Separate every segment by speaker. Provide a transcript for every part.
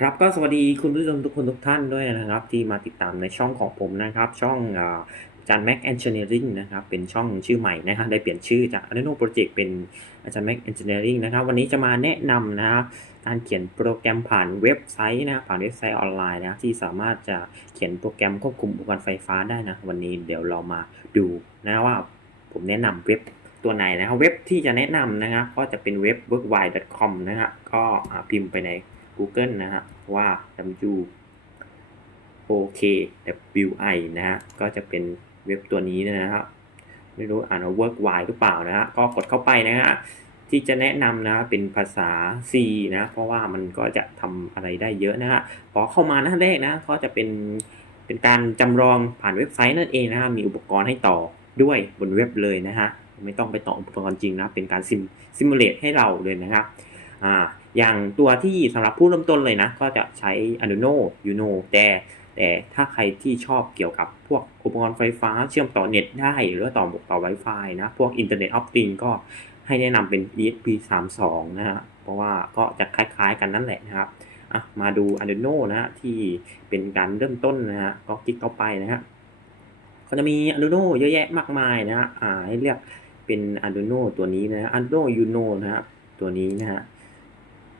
Speaker 1: ครับก็สวัสดีคุณผู้ชมทุกคนทุกท่านด้วยนะครับ ที่มาติดตามในช่องของผมนะครับ ช่องอาจารย์แม็กแอนจิเนียริงนะครับเป็นช่องชื่อใหม่นะครับได้เปลี่ยนชื่อจาก Arduino Project เป็นอาจารย์แม็กแอนจิเนียริงนะครับวันนี้จะมาแนะนำนะครับการเขียนโปรแกรมผ่านเว็บไซต์นะผ่านเว็บไซต์ออนไลน์นะที่สามารถจะเขียนโปรแกรมควบคุมอุปกรณ์ไฟฟ้าได้นะวันนี้เดี๋ยวเรามาดูนะว่าผมแนะนำเว็บตัวไหนนะครับเว็บที่จะแนะนำนะครับก็จะเป็นเว็บ workwide.com นะครับก็พิมพ์ไปใน Google นะฮะว่า W O K W I นะฮะก็จะเป็นเว็บตัวนี้นะครับไม่รู้อ่านว่า work y หรือเปล่านะฮะก็กดเข้าไปนะฮะที่จะแนะนำนะเป็นภาษา C นะ เพราะว่ามันก็จะทำอะไรได้เยอะนะฮะพอเข้ามาหน้าแรกนะก็จะเป็นเป็นการจำลองผ่านเว็บไซต์นั่นเองนะฮะมีอุปกรณ์ให้ต่อด้วยบนเว็บเลยนะฮะไม่ต้องไปต่ออุปกรณ์จริงนะเป็นการซิมซิมูเลตให้เราเลยนะครับอ่า อย่างตัวที่สำหรับผู้เริ่มต้นเลยนะ ก็จะใช้ Arduino Uno แต่แต่ถ้าใครที่ชอบเกี่ยวกับพวกอุปกรณ์ไฟฟ้าเชื่อมต่อเน็ตได้ หรือว่าต่อต่อ Wi-Fi นะ พวก Internet of Things ก็ให้แนะนำเป็น ESP32 นะฮะ เพราะว่าก็จะคล้ายๆกันนั่นแหละนะครับอะมาดู Arduino นะฮะ ที่เป็นการเริ่มต้นนะฮะ ก็คลิกเข้าไปนะฮะ ก็จะมี Arduino เยอะแยะมากมายนะฮะ อ่าให้เลือกเป็น Arduino ตัวนี้นะ Arduino Uno นะฮะ ตัวนี้นะฮะ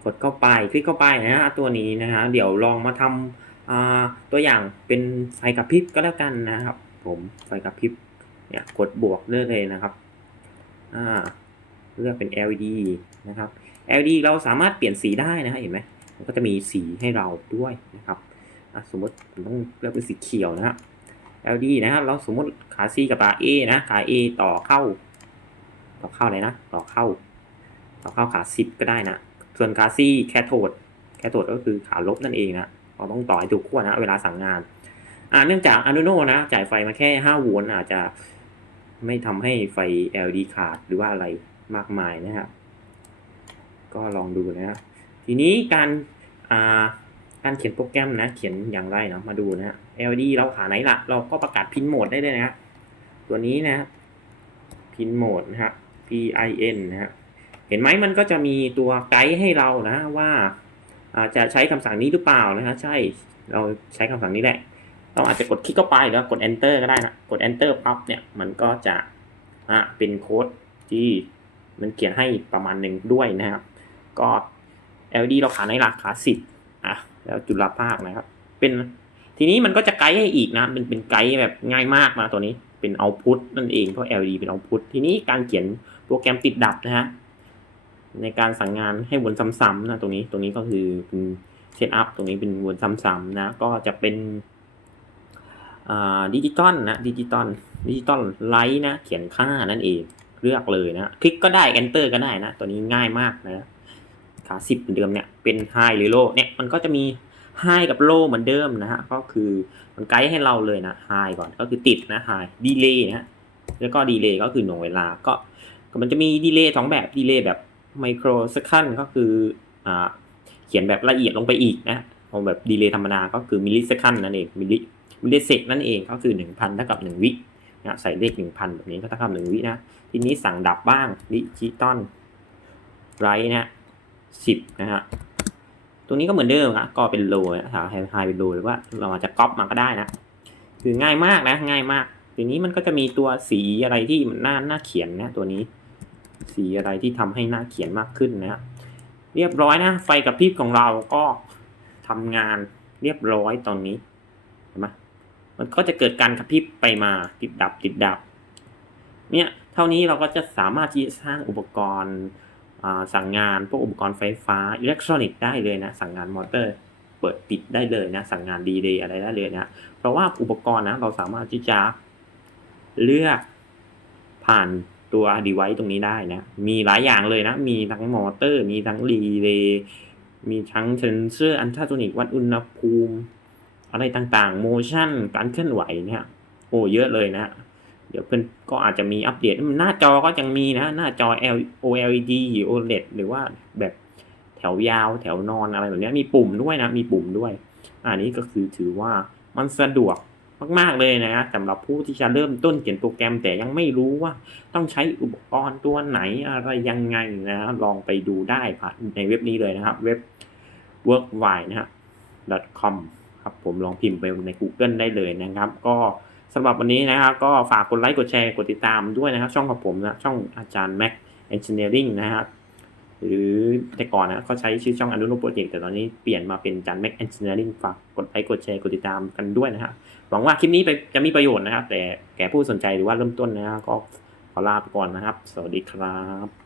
Speaker 1: กดเข้าไปคลิกเข้าไปนะฮะตัวนี้นะฮะเดี๋ยวลองมาทำตัวอย่างเป็นไฟกระพริบก็แล้วกันนะครับ ผมไฟกระพริบเนี่ยกดบวกเลือกเลยนะครับอ่าเลือกเป็น LED นะครับ LED เราสามารถเปลี่ยนสีได้นะฮะเห็นไหมมันก็จะมีสีให้เราด้วยนะครับสมมติผมต้องเลือกเป็นสีเขียวนะฮะ LED นะครับเราสมมติขา C กับขา A นะขา A ต่อเข้า ต่อเข้าเลยนะ ต่อเข้า ต่อเข้าขา 10 ก็ได้นะ ส่วนขาซี่แคโทดแคโทดก็คือขาลบนั่นเองนะเราต้องต่อให้ถูกขั้วนะเวลาสั่งงานอ่าเนื่องจาก Arduino นะ จ่ายไฟมาแค่ 5 โวลต์อาจจะไม่ทำให้ไฟ LED ขาดหรือว่าอะไรมากมายนะครับก็ลองดูนะทีนี้การอ่าการเขียนโปรแกรมนะ เขียนอย่างไรเนาะมาดูนะ LED เราขาไหนละเราก็ประกาศพินโหมดได้เลยนะตัวนี้นะพินโหมดนะฮะ PIN นะฮะ เห็นไหมมันก็จะมีตัวไกด์ให้เรานะว่าจะใช้คำสั่งนี้หรือเปล่านะฮะใช่เราใช้คำสั่งนี้แหละ เราอาจจะกดคลิกเข้าไปแล้วกด enter ก็ได้นะกด enter ปั๊บเนี่ยมันก็จะอะเป็นโค้ดที่มันเขียนให้ประมาณหนึ่งด้วยนะครับ ก็ LED เราขาในราคาสิบอะแล้วจุลภาคนะครับ เป็นทีนี้มันก็จะไกด์ให้อีกนะเป็นเป็นไกด์แบบง่ายมากนะตัวนี้เป็นเอาพุตนั่นเองเพราะ LED เป็นเอาพุตทีนี้การเขียนโปรแกรมติดดับนะฮะ ในการสั่งงานให้วนซ้ำๆนะตรงนี้ตรงนี้ก็คือเป็นเซตอัพตรงนี้เป็นวนซ้ำๆนะก็จะเป็นดิจิตอลนะดิจิตอลดิจิตอลไลท์นะเขียนค่านั่นเองเลือกเลยนะ คลิกก็ได้ enter ก็ได้นะ ตัวนี้ง่ายมากนะขาสิบเหมือนเดิมเนี่ยเป็น high หรือ low เนี่ยมันก็จะมี high กับ low เหมือนเดิมนะฮะก็คือมันไกด์ให้เราเลยนะ high ก่อนก็คือติดนะ high delay นะแล้วก็ delay ก็คือหน่วงเวลาก็มันจะมีดีเลยสองแบบดีเลยแบบ ไมโครเซคันก็คืออ่าเขียนแบบละเอียดลงไปอีกนะของแบบดีเลย์ธรรมดาก็คือมิลลิเซคันนั่นเองมิลลิมิลลิเซกนั่นเองก็คือ 1,000เท่ากับ 1 วินะใส่เลข 1,000 แบบนี้ก็เท่ากับ 1 วินะ ทีนี้สั่งดับบ้างดิจิตอลไรนะ10นะฮะตรงนี้ก็เหมือนเดิมนะก็เป็นโลนะถ้าไฮเป็นโลหรือว่าเราอาจจะก๊อปมาก็ได้นะ คือง่ายมากนะง่ายมาก ทีนี้มันก็จะมีตัวสีอะไรที่มันน่าน่าเขียนนะตัวนี้ สีอะไรที่ทำให้น่าเขียนมากขึ้นนะเรียบร้อยนะ ไฟกระพริบของเราก็ทำงานเรียบร้อยตอนนี้เห็นไหมมันก็จะเกิดการกระพริบไปมาติดดับติดดับ เนี่ยเท่านี้เราก็จะสามารถที่จะสร้างอุปกรณ์สั่งงานพวกอุปกรณ์ไฟฟ้าอิเล็กทรอนิกส์ได้เลยนะ สั่งงานมอเตอร์ เปิดปิดได้เลยนะ สั่งงานดีเลยอะไรได้เลยนะ เพราะว่าอุปกรณ์นะเราสามารถที่จะเลือกผ่าน ตัว device ตรงนี้ได้นะ มีหลายอย่างเลยนะ มีทั้งมอเตอร์ มีทั้งรีเลย์มีทั้งเซนเซอร์อันทราโซนิกวัดอุณหภูมิ อะไรต่างๆโมชั่นการเคลื่อนไหวเนี่ย โอ้เยอะเลยนะ เดี๋ยวเพื่อนก็อาจจะมีอัปเดตหน้าจอก็ยังมีนะ หน้าจอ L OLED OLED หรือว่าแบบแถวยาวแถวนอนอะไรแบบนี้มีปุ่มด้วยนะ มีปุ่มด้วย อันนี้ก็คือถือว่ามันสะดวก มาก ๆ เลยนะสำหรับผู้ที่จะเริ่มต้นเขียนโปรแกรมแต่ยังไม่รู้ว่า ต้องใช้อุปกรณ์ตัวไหนอะไรยังไงนะลองไปดูได้ผ่านในเว็บนี้เลยนะครับ เว็บ workwide นะครับ com ครับผมลองพิมพ์ไปใน Google ได้เลยนะครับ ก็สำหรับวันนี้นะครับก็ฝากกดไลค์กดแชร์กดติดตามด้วยนะครับ ช่องของผมนะช่องอาจารย์ Mac Engineering นะครับ หรือแต่ก่อนนะเขาใช้ชื่อช่อง Arduino Project แต่ตอนนี้เปลี่ยนมาเป็นอาจารย์ Mac Engineering ฝากกดไลค์กดแชร์กดติดตามกันด้วยนะครับหวังว่าคลิปนี้ไปจะมีประโยชน์นะครับ แต่แก่ผู้สนใจหรือว่าเริ่มต้นนะก็ขอลาไปก่อนนะครับ สวัสดีครับ